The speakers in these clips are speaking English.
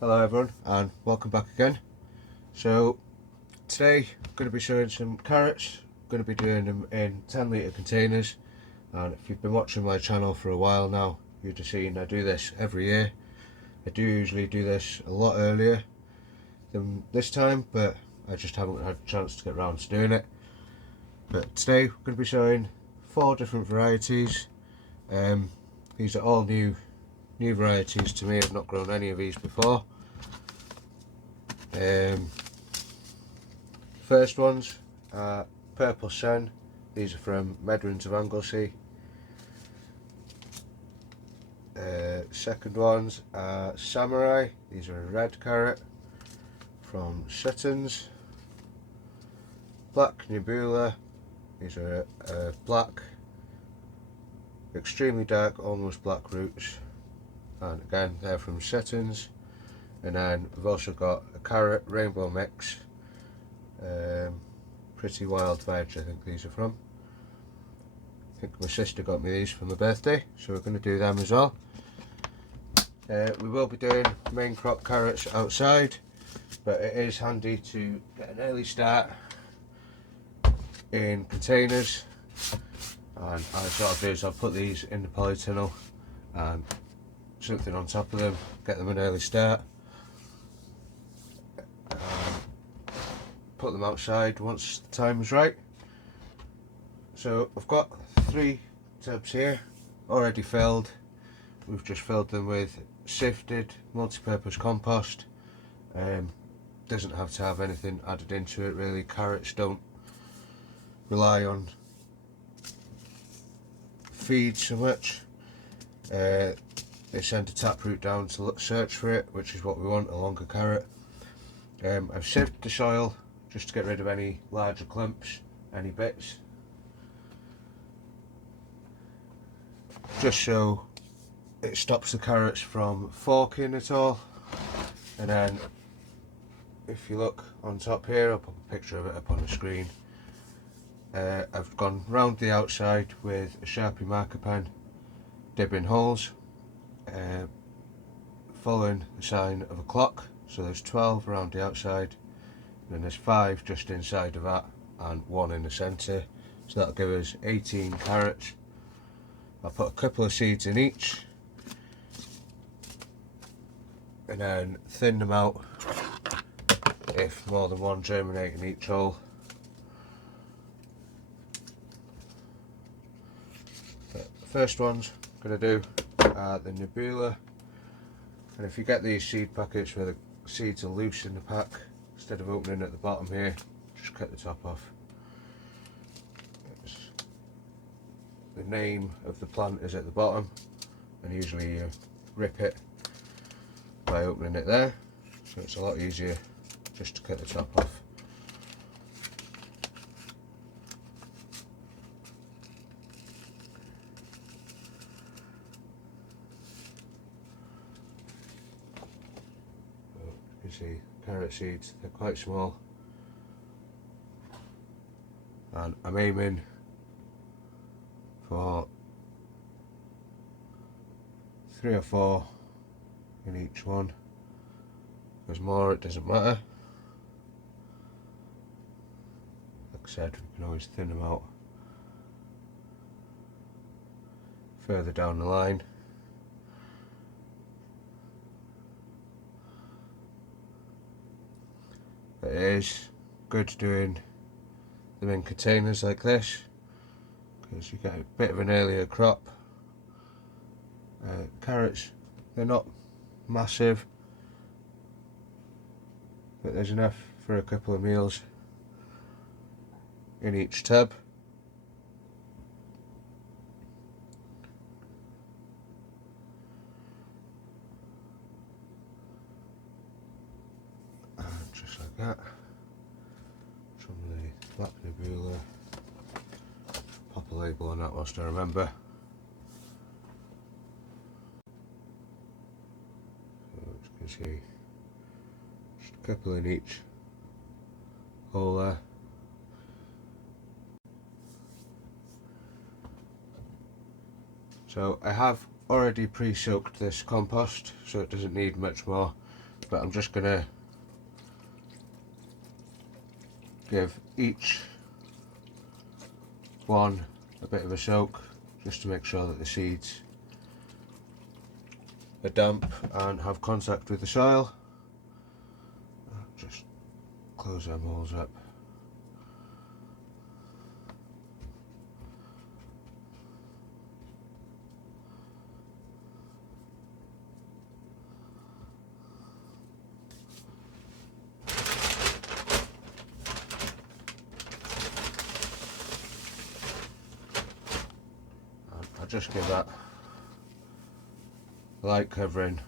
Hello everyone and welcome back again. So today I'm going to be showing some carrots. I'm going to be doing them in 10 litre containers, and if you've been watching my channel for a while now, you'd have seen I do this every year. I do usually do this a lot earlier than this time, but I just haven't had a chance to get around to doing it. But today we're going to be showing 4 different varieties. These are all new varieties to me. I've not grown any of these before. First ones are Purple Sen. These are from Medwins of Anglesey. Second ones are Samurai. These are a red carrot from Suttons. Black Nebula. These are black, extremely dark, almost black roots, and again they're from Suttons. And then we've also got a carrot rainbow mix, Pretty Wild Veg, I think these are from. I think my sister got me these for my birthday, so we're going to do them as well. We will be doing main crop carrots outside, but it is handy to get an early start in containers. And what I'll do is I'll put these in the polytunnel and something on top of them, get them an early start, and put them outside once the time is right. So I've got 3 tubs here already filled. We've just filled them with sifted multi-purpose compost. Doesn't have to have anything added into it really. Carrots don't rely on feed so much. They send a taproot down to search for it, which is what we want, a longer carrot. I've sieved the soil just to get rid of any larger clumps, any bits, just so it stops the carrots from forking at all. And then if you look on top here, I'll put a picture of it up on the screen. I've gone round the outside with a Sharpie marker pen, dibbing holes, following the sign of a clock. So there's 12 around the outside, and then there's 5 just inside of that, and 1 in the centre. So that'll give us 18 carrots. I'll put a couple of seeds in each, and then thin them out if more than one germinate in each hole. The first ones I'm going to do are the Nebula, and if you get these seed packets where the seeds are loose in the pack, instead of opening at the bottom here, just cut the top off. The name of the plant is at the bottom, and usually you rip it by opening it there, so it's a lot easier just to cut the top off. You can see carrot seeds, they're quite small, and I'm aiming for 3 or 4 in each one. If there's more, it doesn't matter. Like I said, we can always thin them out further down the line. But it is good doing them in containers like this, because you get a bit of an earlier crop. Carrots, they're not massive, but there's enough for a couple of meals in each tub. And just like that, some of the Black Nebula. Pop a label on that whilst I remember. So as you can see, just a couple in each hole there. So I have already pre-soaked this compost, so it doesn't need much more. but I'm just going to give each one a bit of a soak just to make sure that the seeds are damp and have contact with the soil. Just close them holes up. I'll just give that light covering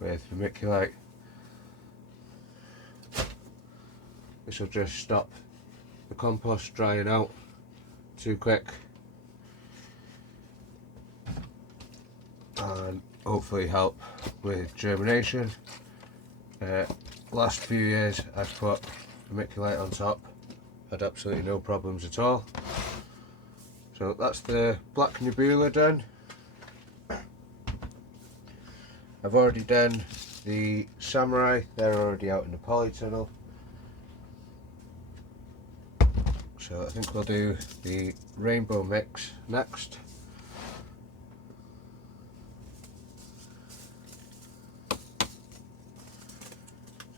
with vermiculite. This will just stop the compost drying out too quick and hopefully help with germination. Last few years I've put vermiculite on top, had absolutely no problems at all. So that's the Black Nebula done. I've already done the Samurai, they're already out in the polytunnel. So I think we'll do the Rainbow Mix next.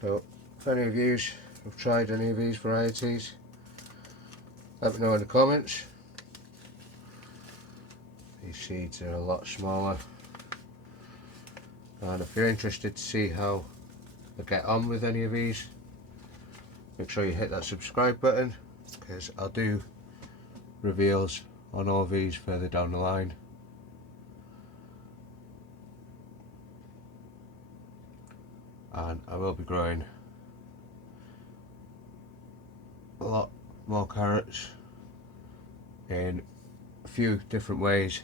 So if any of you have tried any of these varieties, let me know in the comments. These seeds are a lot smaller, and if you're interested to see how I get on with any of these, make sure you hit that subscribe button, because I'll do reveals on all these further down the line. And I will be growing a lot more carrots in a few different ways.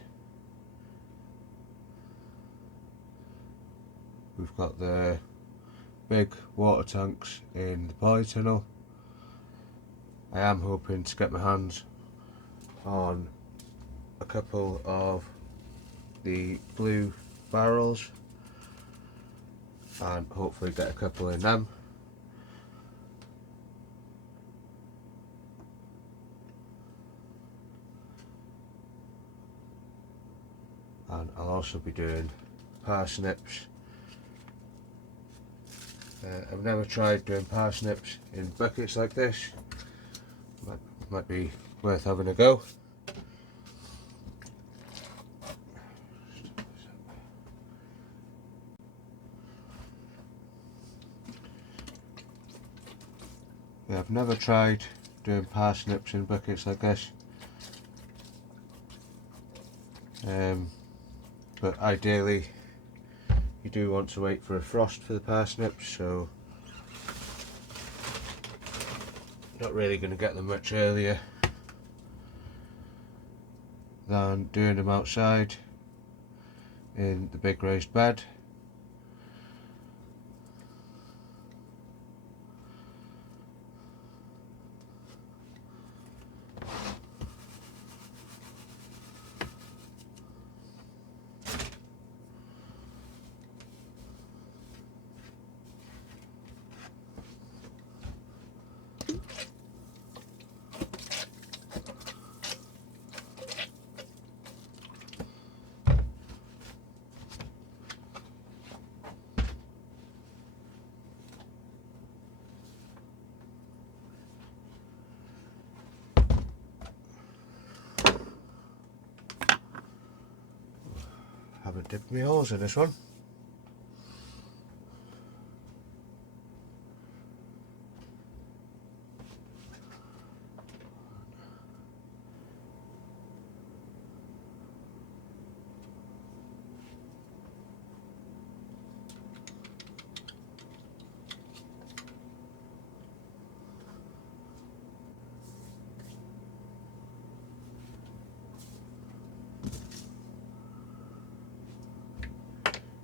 We've got the big water tanks in the polytunnel. I am hoping to get my hands on a couple of the blue barrels and hopefully get a couple in them. And I'll also be doing parsnips. I've never tried doing parsnips in buckets like this. Might be worth having a go. Yeah, I've never tried doing parsnips in buckets like this. But ideally you do want to wait for a frost for the parsnips, so not really going to get them much earlier than doing them outside in the big raised bed. Haven't dipped my holes in this one.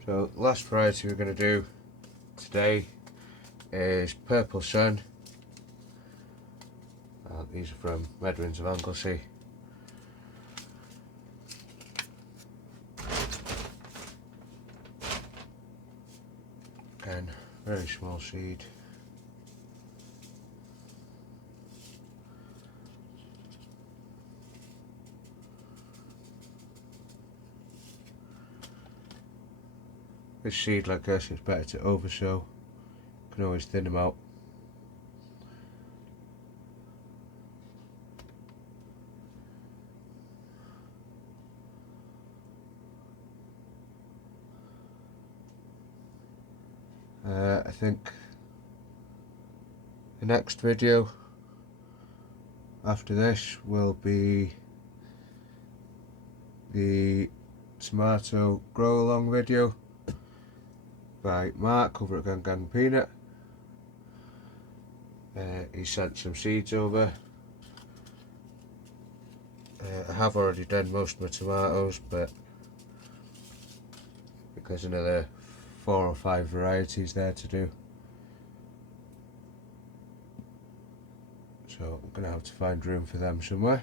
So last variety we're going to do today is Purple Sun. These are from Medwins of Anglesey. Again, very small seed. With seed like this, it's better to oversow. You can always thin them out. I think the next video after this will be the tomato grow along video by Mark over at Gang Peanut. He sent some seeds over. I have already done most of my tomatoes, but because another 4 or 5 varieties there to do, so I'm going to have to find room for them somewhere.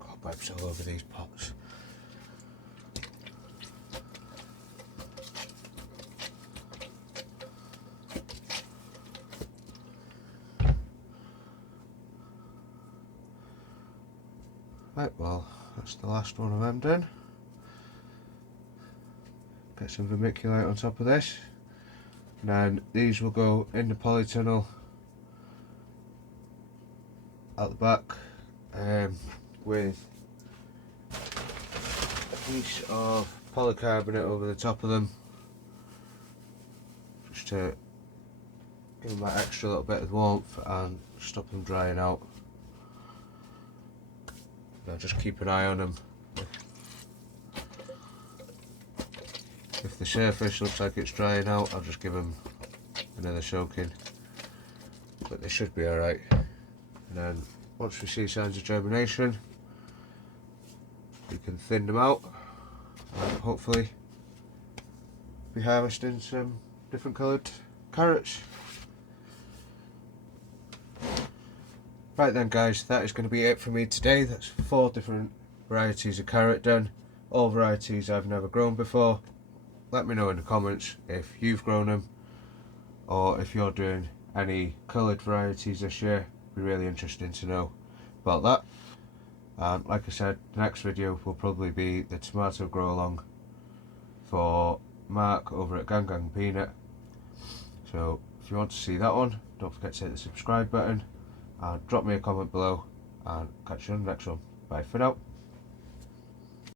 Cobwebs all over these pots. Right, well, that's the last one of them done. Get some vermiculite on top of this, and then these will go in the polytunnel at the back, with a piece of polycarbonate over the top of them, just to give them that extra little bit of warmth and stop them drying out. Now just keep an eye on them. If the surface looks like it's drying out, I'll just give them another soaking, but they should be alright. And then once we see signs of germination, we can thin them out and hopefully be harvesting some different coloured carrots. Right then guys, that is going to be it for me today. That's 4 different varieties of carrot done, all varieties I've never grown before. Let me know in the comments if you've grown them, or if you're doing any coloured varieties this year. It'd be really interesting to know about that. And like I said, the next video will probably be the tomato grow along for Mark over at Gang Peanut. So if you want to see that one, don't forget to hit the subscribe button and drop me a comment below, and catch you on the next one. Bye for now.